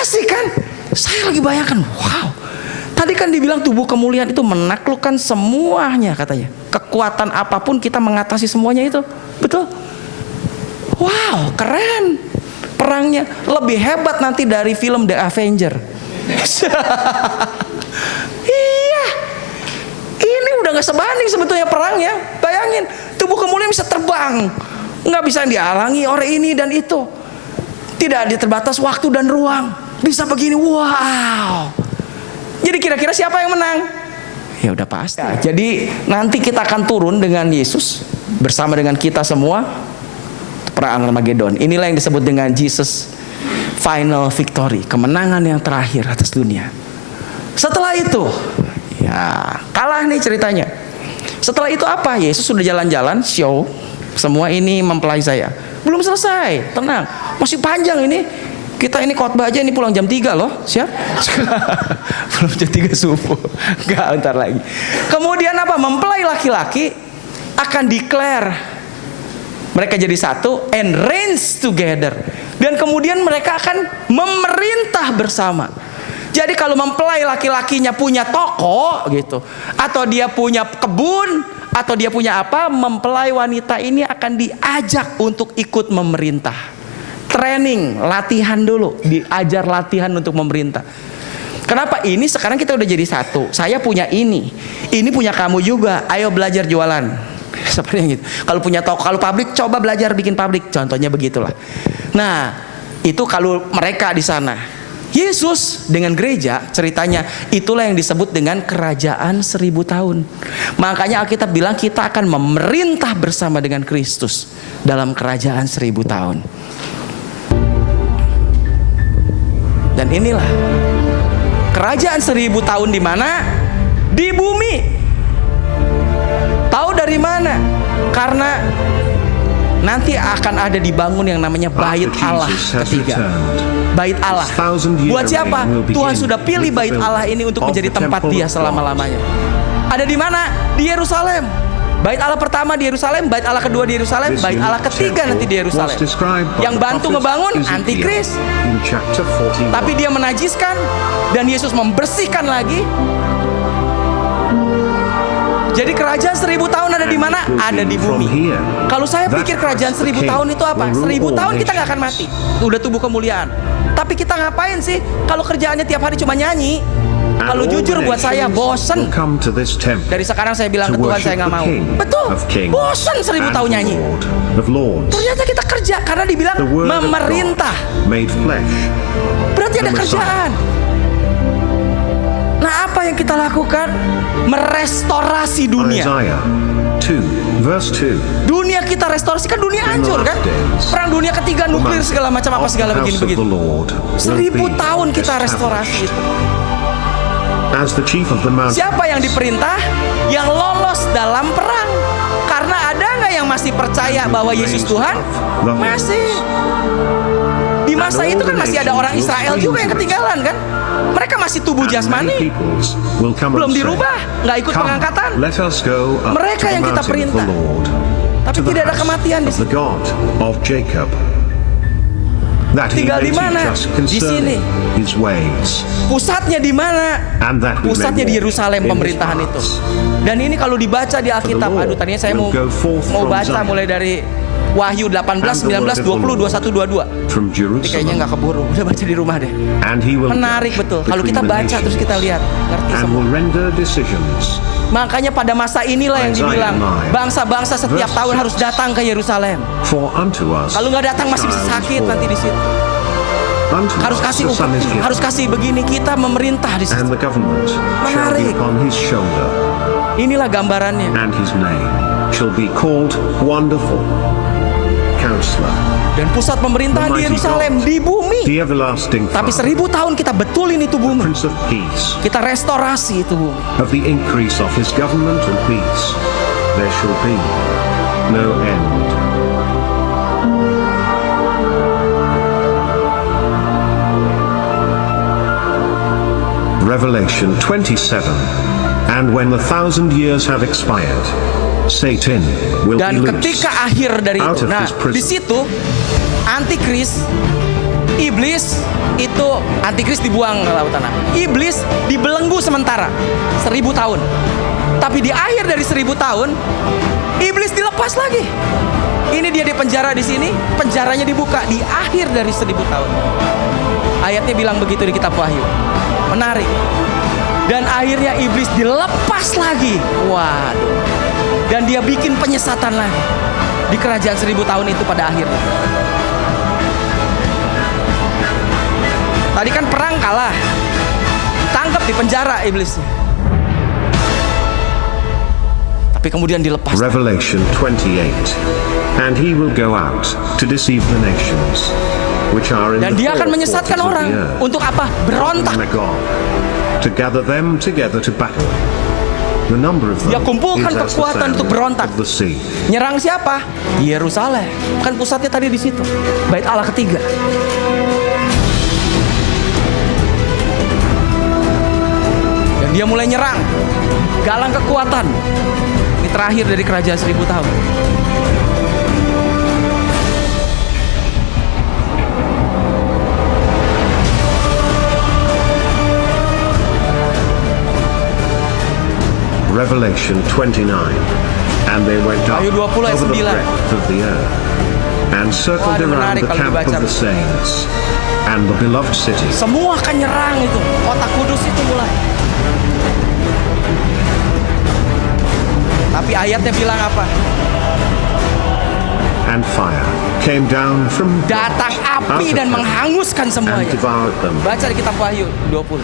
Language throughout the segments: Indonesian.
Asik kan? Saya lagi bayangkan, wow. Tadi kan dibilang tubuh kemuliaan itu menaklukkan semuanya katanya. Kekuatan apapun kita mengatasi semuanya itu. Betul? Wow, keren. Perangnya lebih hebat nanti dari film The Avenger. Iya. Ini udah gak sebanding sebetulnya perangnya. Bayangin, tubuh kemuliaan bisa terbang. Gak bisa dihalangi oleh ini dan itu. Tidak ada terbatas waktu dan ruang. Bisa begini, wow. Jadi kira-kira siapa yang menang? Ya udah pasti. Jadi nanti kita akan turun dengan Yesus bersama dengan kita semua. Perang Armageddon. Inilah yang disebut dengan Jesus final victory, kemenangan yang terakhir atas dunia. Setelah itu, ya kalah nih ceritanya. Setelah itu apa? Yesus sudah jalan-jalan, show. Semua ini mempelai saya. Belum selesai, tenang. Masih panjang ini. Kita ini khotbah aja ini pulang jam 3 loh. Siap? Belum jam 3 subuh. Enggak, bentar lagi. Kemudian apa? Mempelai laki-laki akan declare mereka jadi satu and reigns together. Dan kemudian mereka akan memerintah bersama. Jadi kalau mempelai laki-lakinya punya toko gitu, atau dia punya kebun, atau dia punya apa, mempelai wanita ini akan diajak untuk ikut memerintah. Training, latihan dulu, diajar latihan untuk memerintah. Kenapa? Ini sekarang kita udah jadi satu. Saya punya ini punya kamu juga. Ayo belajar jualan. Seperti gitu. Kalau punya toko, kalau pabrik, coba belajar bikin pabrik. Contohnya begitulah. Nah, itu kalau mereka di sana. Yesus dengan gereja, ceritanya itulah yang disebut dengan kerajaan 1000 tahun. Makanya Alkitab bilang kita akan memerintah bersama dengan Kristus dalam kerajaan 1000 tahun. Dan inilah kerajaan 1000 tahun di mana? Di bumi. Tahu dari mana? Karena nanti akan ada dibangun yang namanya bait Allah ketiga. Bait Allah. Buat siapa? Tuhan sudah pilih bait Allah ini untuk menjadi tempat Dia selama-lamanya. Ada di mana? Di Yerusalem. Bait Allah pertama di Yerusalem, bait Allah kedua di Yerusalem, bait Allah ketiga nanti di Yerusalem. Yang bantu ngebangun antikris. Tapi dia menajiskan dan Yesus membersihkan lagi. Jadi kerajaan 1000 tahun ada di mana? Ada di bumi. Kalau saya pikir kerajaan 1000 tahun itu apa? 1000 tahun kita gak akan mati. Udah tubuh kemuliaan. Tapi kita ngapain sih? Kalau kerjaannya tiap hari cuma nyanyi. Kalau jujur buat saya bosen. Dari sekarang saya bilang ke Tuhan saya gak mau. Betul, bosen 1000 tahun nyanyi. Ternyata kita kerja karena dibilang memerintah. Berarti ada kerjaan. Nah, apa yang kita lakukan? Merestorasi dunia. Dunia kita restorasi, kan dunia hancur kan? Perang dunia ketiga, nuklir segala macam apa segala begini-begini. 1000 tahun kita restorasi itu. Siapa yang diperintah? Yang lolos dalam perang. Karena ada nggak yang masih percaya bahwa Yesus Tuhan? Masih. Di masa itu kan masih ada orang Israel juga yang ketinggalan kan? Mereka masih tubuh jasmani, belum dirubah, nggak ikut pengangkatan. Mereka yang kita perintah. Tapi tidak ada kematian di sini. Tinggal di mana? Di sini. Pusatnya di mana? Pusatnya di Yerusalem pemerintahan itu. Dan ini kalau dibaca di Alkitab, aduh tadinya saya mau baca mulai dari Wahyu 18, 19, 20, 21, 22. Tapi kayaknya nggak keburu. Udah baca di rumah deh. Menarik betul. Kalau kita baca terus kita lihat, ngerti semua. Makanya pada masa inilah yang dibilang bangsa-bangsa setiap tahun harus datang ke Yerusalem. Kalau nggak datang masih bisa sakit nanti di situ. Harus kasih upeti, harus kasih begini, kita memerintah di situ. Menarik. Inilah gambarannya. Dan pusat pemerintahan di Yerusalem, di bumi. Tapi 1000 tahun kita betulin itu bumi. Kita restorasi itu bumi. Revelation 27. And when the 1,000 years have expired, Satan will be loosed. Dan ketika akhir dari itu, nah di situ antikris, iblis itu antikris dibuang ke lautan api. Iblis dibelenggu sementara 1000 tahun. Tapi di akhir dari 1000 tahun, iblis dilepas lagi. Ini dia di penjara di sini, penjaranya dibuka di akhir dari 1000 tahun. Ayatnya bilang begitu di kitab Wahyu. Menarik. Dan akhirnya iblis dilepas lagi. Waduh. Dan dia bikin penyesatan lagi di kerajaan 1000 tahun itu pada akhirnya. Tadi kan perang kalah, tangkap di penjara iblisnya. Tapi kemudian dilepas. Revelation 28. And he will go out to deceive the nations, which are in Dan the dia akan four menyesatkan quarters of orang. the earth, Untuk apa? Berontak. Magog, to gather them together to battle. The number of them Dia kumpulkan is as the kekuatan sand untuk berontak. of the sea. Nyerang siapa? Yerusalem. Kan pusatnya tadi di situ. Bait Allah ketiga. Dan dia mulai nyerang. Galang kekuatan. Ini terakhir dari kerajaan 1000 tahun. Revelation 29. And they went up Wahyu 20 ayat over the 9. breadth of the earth, and circled Waduh, around menarik the kalau camp dibaca. of the saints, and the beloved city. Semua akan nyerang itu. Kota kudus itu mulai. Tapi ayatnya bilang apa? And fire came down from Datang api out of dan heaven menghanguskan and semuanya. devoured them. Baca di kitab Wahyu 20.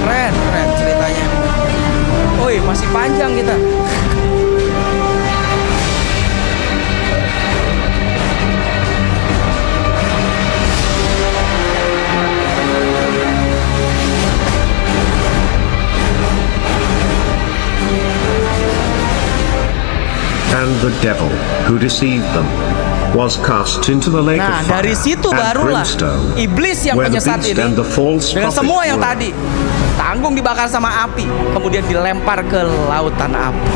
Keren, keren ceritanya. Oi, masih panjang kita. And the devil who deceived them was cast into the lake Nah, of fire dari situ and barulah brimstone, iblis yang where the penyesat beast ini and the false dengan prophet semua yang were. tadi tanggung dibakar sama api, kemudian dilempar ke lautan api.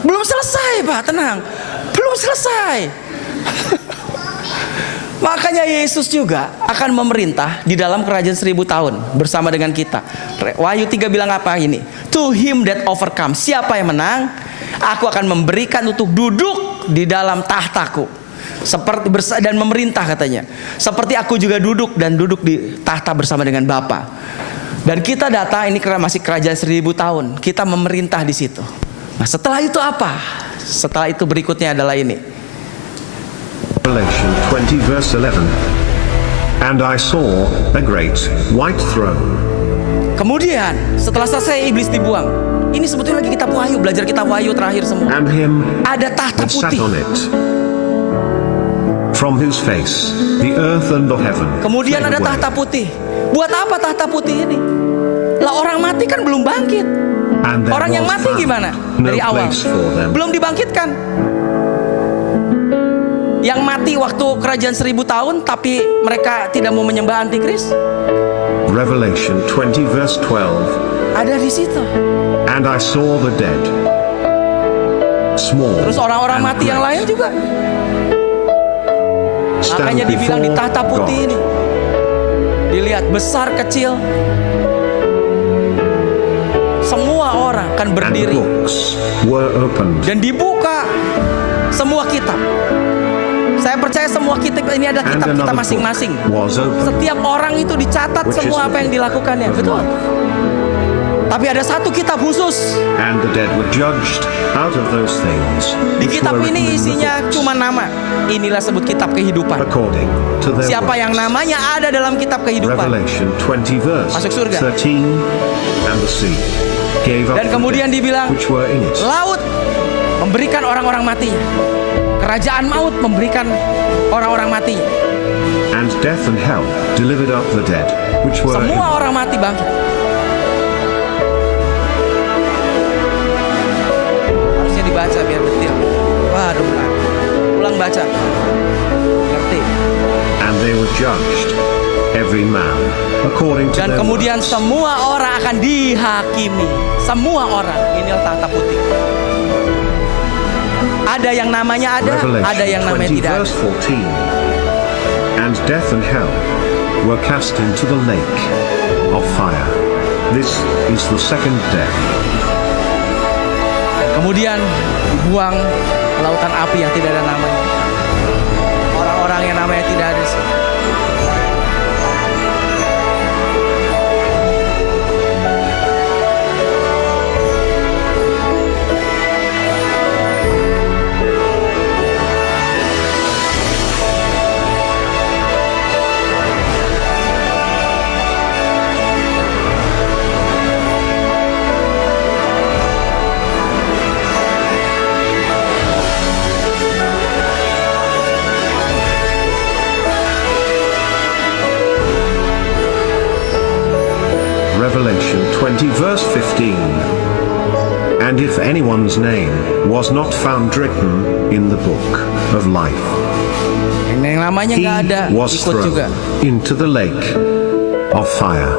Belum selesai, Pak, tenang. Belum selesai. Makanya Yesus juga akan memerintah di dalam kerajaan 1000 tahun bersama dengan kita. Wahyu 3 bilang apa ini? To him that overcome. Siapa yang menang, aku akan memberikan untuk duduk di dalam tahtaku. Seperti dan memerintah katanya. Seperti aku juga duduk di tahta bersama dengan Bapa. Dan kita datang ini karena masih kerajaan 1000 tahun. Kita memerintah di situ. Nah, setelah itu apa? Setelah itu berikutnya adalah ini. Revelation 20 verse 11. And I saw a great white throne. Kemudian setelah selesai iblis dibuang. Ini sebetulnya lagi kitab Wahyu, belajar kitab Wahyu terakhir semua. And him Ada tahta that sat putih. on it. From whose face the earth and the heaven Kemudian fled ada away. tahta putih. Buat apa tahta putih ini? Lah orang mati kan belum bangkit. And there Orang yang was mati found gimana? no Dari awal place for them. belum dibangkitkan. Yang mati waktu kerajaan 1000 tahun tapi mereka tidak mau menyembah antikris, Revelation 20 verse 12. ada di situ. And I saw the dead, small Terus orang-orang and mati yang great, lain juga. stand Makanya dibilang di before tahta putih God. ini. Dilihat besar kecil. Semua orang akan And the berdiri books were opened. dan dibuka semua kitab. Saya percaya semua kitab ini adalah And kitab kita another masing-masing. book was opened, Setiap orang itu dicatat which is semua the apa yang book dilakukannya, of betul. life. Tapi ada satu kitab khusus. And the dead were judged out of those things Di which kitab were written ini in the isinya books, cuma nama. Inilah sebut kitab kehidupan. according to their Siapa yang works. namanya ada dalam kitab kehidupan. Revelation 20 verse Masuk surga. 13. And the sea gave up Dan the kemudian dead dibilang, which were in it, laut memberikan orang-orang matinya. Kerajaan maut memberikan orang-orang matinya. and death and hell delivered up the dead, which were in Semua orang mati bangkit. Harusnya dibaca biar detail. Waduh, ulang baca. Ngerti. and they were judged, every man according to Dan their kemudian works. semua orang akan dihakimi. Semua orang. Inilah tahta putih. Ada yang namanya ada yang Revelation namanya 20 tidak ada. verse 14. And death and hell were cast into the lake of fire. This is the second death. Kemudian dibuang ke lautan api yang tidak ada namanya. Orang-orang yang namanya tidak ada. Revelation 20 verse 15. And if anyone's name was not found written in the book of life, Yang namanya he nggak ada was ikut thrown juga. into the lake of fire.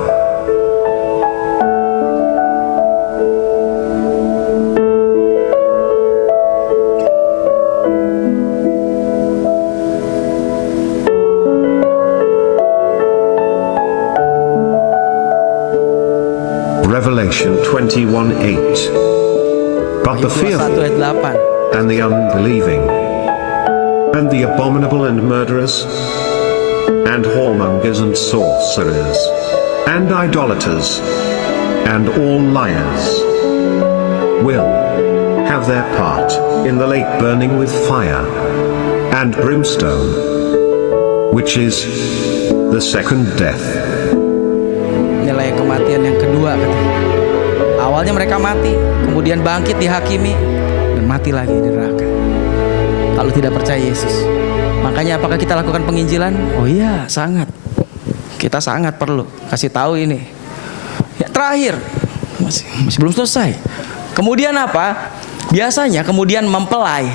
Revelation 21:8. But the 21 fearful ayat 8. and the unbelieving, and the abominable and murderers, and whoremongers and sorcerers, and idolaters, and all liars, will have their part in the lake burning with fire and brimstone, which is the second death. Nilai kematian yang kedua katanya. Awalnya mereka mati, kemudian bangkit dihakimi dan mati lagi di neraka. Kalau tidak percaya Yesus. Makanya apakah kita lakukan penginjilan? Oh iya, sangat. Kita sangat perlu kasih tahu ini. Ya, terakhir, masih belum selesai. Kemudian apa? Biasanya kemudian mempelai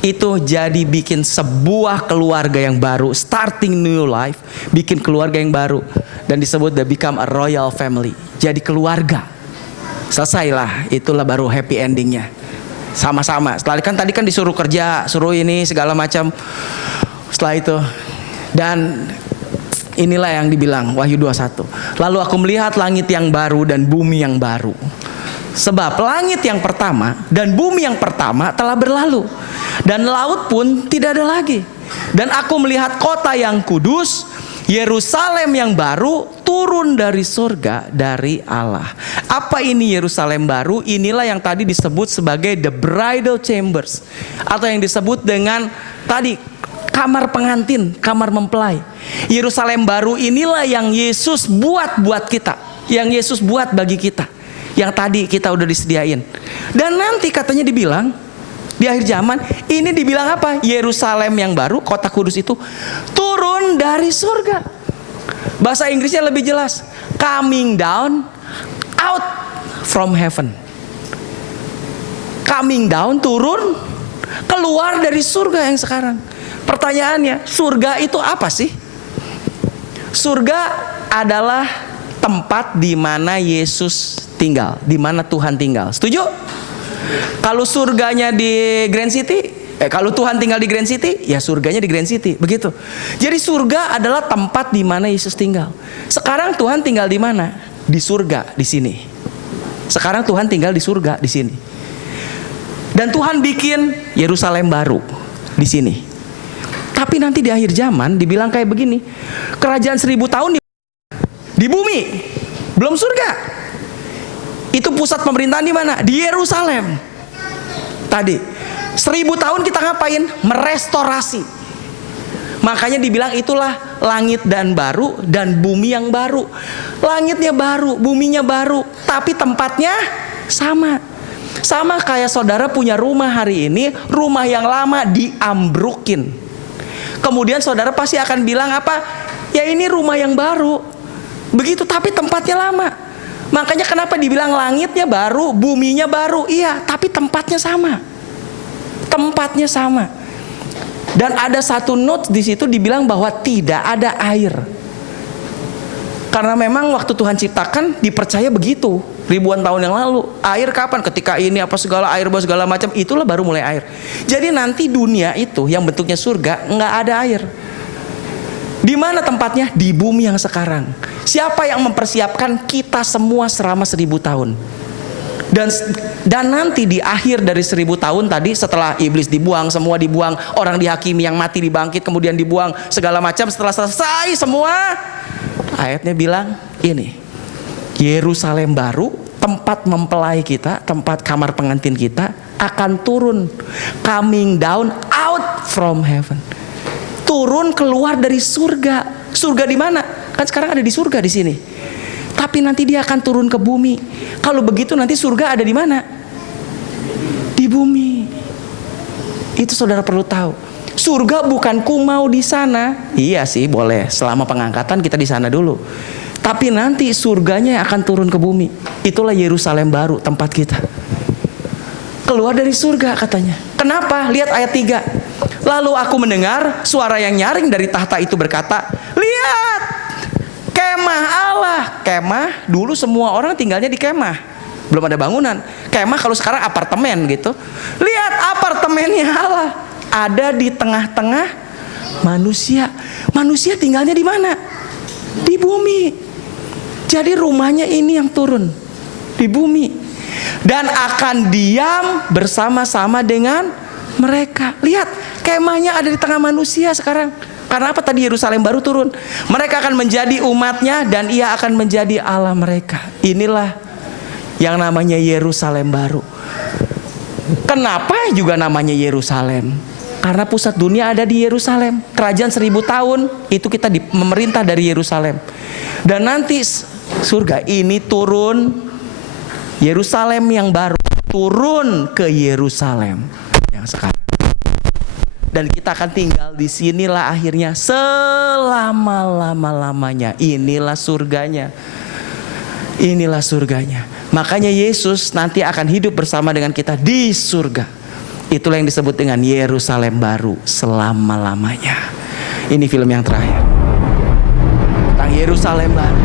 itu jadi bikin sebuah keluarga yang baru, starting new life, bikin keluarga yang baru, dan disebut they become a royal family. Jadi keluarga. Selesailah, itulah baru happy endingnya. Sama-sama. Setelah kan tadi kan disuruh kerja, suruh ini segala macam. Setelah itu, dan inilah yang dibilang Wahyu 21. Lalu aku melihat langit yang baru dan bumi yang baru. Sebab langit yang pertama dan bumi yang pertama telah berlalu, dan laut pun tidak ada lagi. Dan aku melihat kota yang kudus, Yerusalem yang baru, turun dari surga dari Allah. Apa ini Yerusalem baru? Inilah yang tadi disebut sebagai the bridal chambers, atau yang disebut dengan tadi kamar pengantin, kamar mempelai. Yerusalem baru inilah yang Yesus buat kita, yang Yesus buat bagi kita, yang tadi kita udah disediain. Dan nanti katanya dibilang di akhir zaman ini dibilang apa? Yerusalem yang baru, kota kudus itu turun dari surga. Bahasa Inggrisnya lebih jelas, coming down out from heaven. Coming down, turun, keluar dari surga yang sekarang. Pertanyaannya, surga itu apa sih? Surga adalah tempat di mana Yesus tinggal, di mana Tuhan tinggal. Setuju? Kalau surganya di Grand City, kalau Tuhan tinggal di Grand City, ya surganya di Grand City, begitu. Jadi surga adalah tempat di mana Yesus tinggal. Sekarang Tuhan tinggal di mana? Di surga, di sini. Sekarang Tuhan tinggal di surga, di sini. Dan Tuhan bikin Yerusalem baru di sini. Tapi nanti di akhir zaman dibilang kayak begini, kerajaan 1000 tahun di bumi, belum surga. Itu pusat pemerintahan di mana? Di Yerusalem. Tadi 1000 tahun kita ngapain? Merestorasi. Makanya dibilang itulah langit dan baru dan bumi yang baru. Langitnya baru, buminya baru, tapi tempatnya sama. Sama kayak saudara punya rumah hari ini, rumah yang lama diambrukin. Kemudian saudara pasti akan bilang apa? Ya ini rumah yang baru. Begitu, tapi tempatnya lama. Makanya kenapa dibilang langitnya baru, buminya baru? Iya, tapi tempatnya sama. Tempatnya sama. Dan ada satu note di situ dibilang bahwa tidak ada air. Karena memang waktu Tuhan ciptakan dipercaya begitu ribuan tahun yang lalu. Air kapan? Ketika ini apa segala air segala macam, itulah baru mulai air. Jadi nanti dunia itu yang bentuknya surga nggak ada air. Di mana tempatnya? Di bumi yang sekarang. Siapa yang mempersiapkan kita semua selama 1000 tahun? Dan nanti di akhir dari 1000 tahun tadi, setelah iblis dibuang, semua dibuang, orang dihakimi, yang mati dibangkit, kemudian dibuang segala macam, setelah selesai semua, ayatnya bilang ini, Yerusalem baru, tempat mempelai kita, tempat kamar pengantin kita akan turun, coming down out from heaven. Turun keluar dari surga. Surga di mana? Kan sekarang ada di surga di sini. Tapi nanti dia akan turun ke bumi. Kalau begitu nanti surga ada di mana? Di bumi. Itu saudara perlu tahu. Surga bukan kumau di sana. Iya sih boleh. Selama pengangkatan kita di sana dulu. Tapi nanti surganya akan turun ke bumi. Itulah Yerusalem baru, tempat kita. Keluar dari surga katanya. Kenapa? Lihat ayat 3. Lalu aku mendengar suara yang nyaring dari tahta itu berkata, lihat, kemah Allah. Kemah, dulu semua orang tinggalnya di kemah. Belum ada bangunan. Kemah kalau sekarang apartemen gitu. Lihat apartemennya Allah. Ada di tengah-tengah manusia. Manusia tinggalnya di mana? Di bumi. Jadi rumahnya ini yang turun. Di bumi. Dan akan diam bersama-sama dengan mereka. Lihat, kemahnya ada di tengah manusia sekarang. Karena apa? Tadi Yerusalem baru turun. Mereka akan menjadi umatnya dan ia akan menjadi Allah mereka. Inilah yang namanya Yerusalem baru. Kenapa juga namanya Yerusalem? Karena pusat dunia ada di Yerusalem. Kerajaan 1000 tahun itu kita memerintah dari Yerusalem. Dan nanti surga ini turun, Yerusalem yang baru turun ke Yerusalem yang sekarang. Dan kita akan tinggal di sinilah akhirnya selama-lama-lamanya. Inilah surganya. Inilah surganya. Makanya Yesus nanti akan hidup bersama dengan kita di surga. Itulah yang disebut dengan Yerusalem baru selama-lamanya. Ini film yang terakhir tentang Yerusalem baru.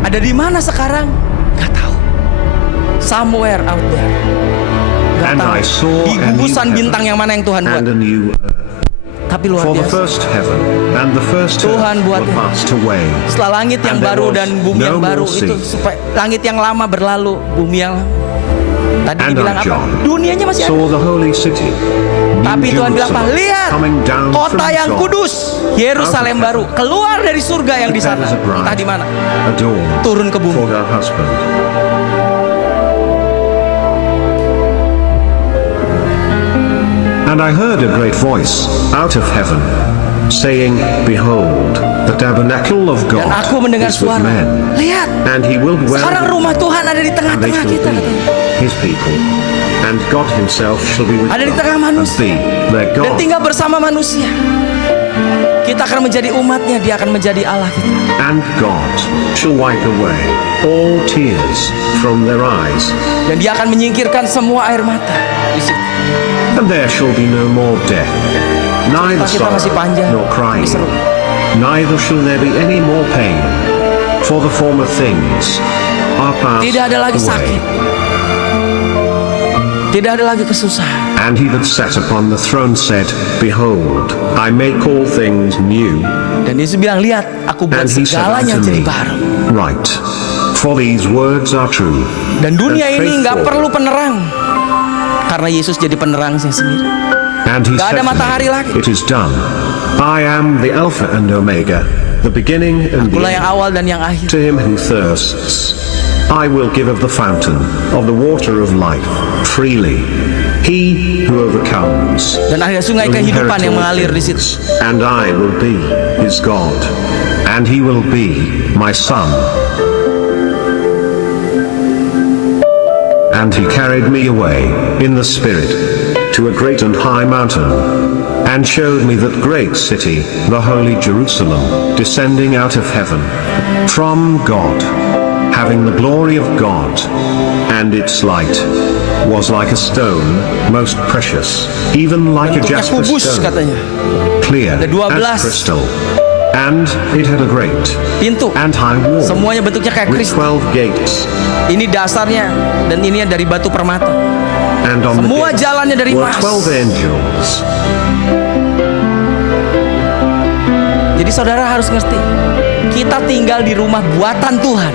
Ada di mana sekarang? Gak tahu. Somewhere out there. Gak And tahu. I saw Di a new gugusan heaven bintang yang mana yang Tuhan buat. and a new earth. Tapi luar For the biasa. first heaven and the first Tuhan earth were buatnya. passed away. Setelah langit yang And there baru was dan bumi yang no baru more itu, sea. supaya langit yang lama berlalu, bumi yang lama. Tadi And dibilang I, apa? John, Dunianya masih ada. saw the holy city, New Tapi Tuhan bilang apa? Jerusalem, Lihat, coming down kota from yang God, kudus, Yerusalem out of baru, heaven, keluar dari surga yang di sana. prepared as a bride, Entah di mana. adorned Turun ke bumi. for her husband. And I heard a great voice out of heaven, saying, Behold, the tabernacle of Dan God aku mendengar is with suara. men, Lihat, and he will dwell sekarang with rumah Tuhan ada di them, and they tengah-tengah shall kita. be his people, and God himself shall be with Ada di them, tengah and manusia. be their Dan God. tinggal bersama manusia. Kita akan menjadi umatnya, dia akan menjadi Allah kita. And God shall wipe away all tears from their eyes, Dan dia akan menyingkirkan semua air mata di situ. and there shall be no more death, neither Kita masih sorrow panjang, nor crying, masih seru. neither shall there be any more pain, for the former things are passed Tidak ada lagi away. sakit. Tidak ada lagi kesusahan. And he that sat upon the throne said, Behold, I make all things new. Dan Yesus bilang, lihat, aku buat And he said segalanya unto jadi me, baru. Write, for these words are true. Dan dunia and ini nggak faithful. perlu penerang, karena Yesus jadi penerangnya sendiri. And he Gak ada said to matahari me, lagi. It is done. I am the Alpha and Omega, the beginning and the Akulah yang end. awal dan yang akhir. To him who thirsts, I will give of the fountain of the water of life freely. He who overcomes Dan ada sungai will kehidupan inherit yang all mengalir di situ. things, and I will be his God, and he will be my son. And he carried me away, in the spirit, to a great and high mountain, and showed me that great city, the holy Jerusalem, descending out of heaven, from God, having the glory of God, and its light was like a stone, most precious, even like a Bentuknya jasper kubus stone, katanya. clear Ada 12 as crystal. And it had a great Pintu. and high wall, Semuanya bentuknya kayak with kristal. 12 gates. Ini dasarnya dan ini dari batu permata. And on Semua the gates jalannya dari were emas. 12 angels. Jadi saudara harus ngerti, kita tinggal di rumah buatan Tuhan,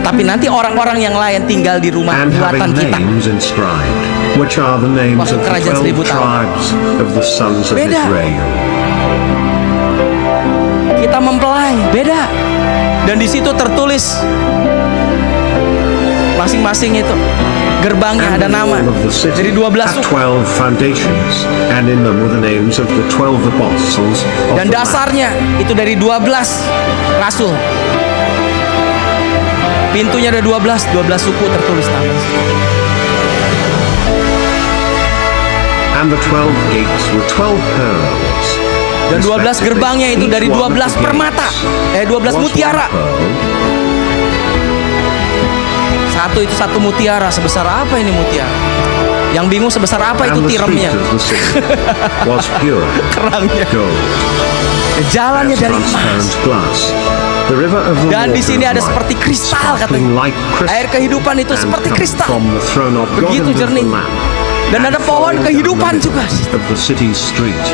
tapi nanti orang-orang yang lain tinggal di rumah And buatan having kita. names inscribed, which are the names Waktu of the kerajaan 12 1000 tahun. tribes of the sons of Beda. Israel. Kita mempelai, beda. Dan di situ tertulis masing-masing itu gerbangnya ada And the nama. wall of the city Jadi 12 had suku. 12 foundations, and in them were the names of the 12 apostles of Dan the Lamb. dasarnya itu dari 12 rasul. Pintunya ada 12 suku tertulis nama. And the 12 gates were 12 pearls. Dan 12 gerbangnya itu dari 12 permata. 12 mutiara. Satu itu satu mutiara. Sebesar apa ini mutiara? Yang bingung sebesar apa itu tiremnya. Was pure Kerangnya. gold, Jalannya as dari transparent emas. glass. The river of the Dan di water sini of ada life, seperti kristal sparkling katanya. like crystal, Air kehidupan itu and seperti come kristal. from the throne of God Begitu and of the jernih. Lamb, Dan and ada pohon flowing down kehidupan the juga. middle of the city's street.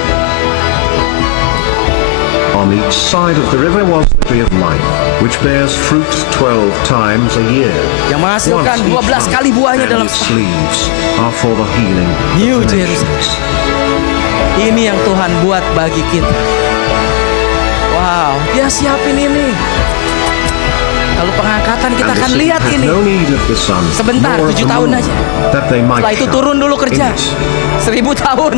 On each side of the river was the tree of life, which bears fruit 12 times a year. Yang menghasilkan Once each 12 kali month, buahnya and dalam its setahun. leaves are for the healing New of the Jerusalem. nations. Ini yang Tuhan buat bagi kita. Wow, dia siapin ini. Kalau pengangkatan kita And the akan city lihat had ini. no need of the sun, Sebentar, nor of 7 the tahun moon, aja. that they might Setelah itu shine turun dulu kerja. in it. 1000 tahun.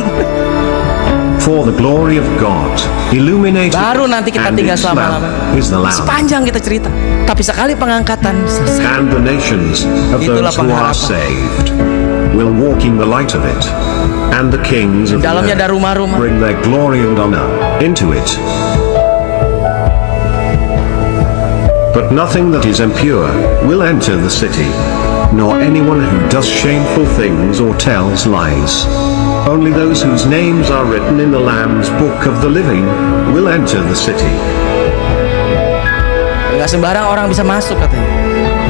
For the glory of God illuminated Baru it, nanti kita and tinggal its selama-lamanya. lamp is the Lamb. Sepanjang kita cerita. Tapi sekali pengangkatan selesai. And the nations of Itulah those who are pengharapan. saved will walk in the light of it, and the kings of the Dalamnya ada earth rumah-rumah. bring their glory and honor into it. But nothing that is impure will enter the city, nor anyone who does shameful things or tells lies. Only those whose names are written in the Lamb's book of the living will enter the city. Enggak sembarang orang bisa masuk katanya.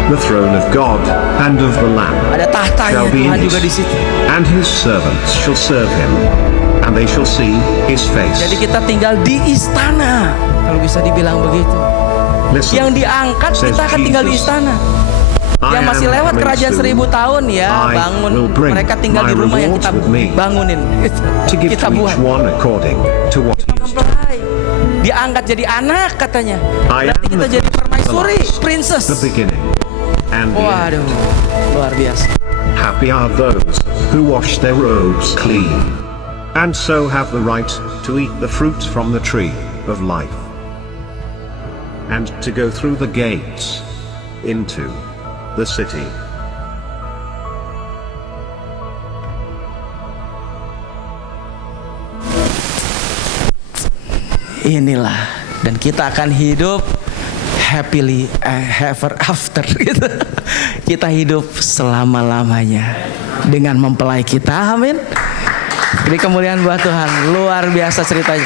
The throne of God and of the Lamb Ada tahtanya shall be Tuhan in juga di it, situ. and his servants shall serve him, and they shall see his face. Jadi kita tinggal di istana, kalau bisa dibilang begitu. Listen, Yang diangkat says kita akan tinggal di Jesus, istana. I Yang masih am lewat coming kerajaan soon. 1000 tahun ya I bangun. will bring Mereka tinggal my di rumah yang rewards kita with me, bangunin. to give Kita to buat. each one according to what he has done. Mempelai. Diangkat jadi anak katanya. I Berarti am kita the jadi first, permaisuri, the last, princess. the beginning and the end. Waduh, luar biasa. Happy are those who wash their robes clean, and so have the right to eat the fruit from the tree of life, and to go through the gates into the city. Inilah, dan kita akan hidup happily ever after gitu. Kita hidup selama-lamanya dengan mempelai kita. Amin. Beri kemuliaan buat Tuhan. Luar biasa ceritanya.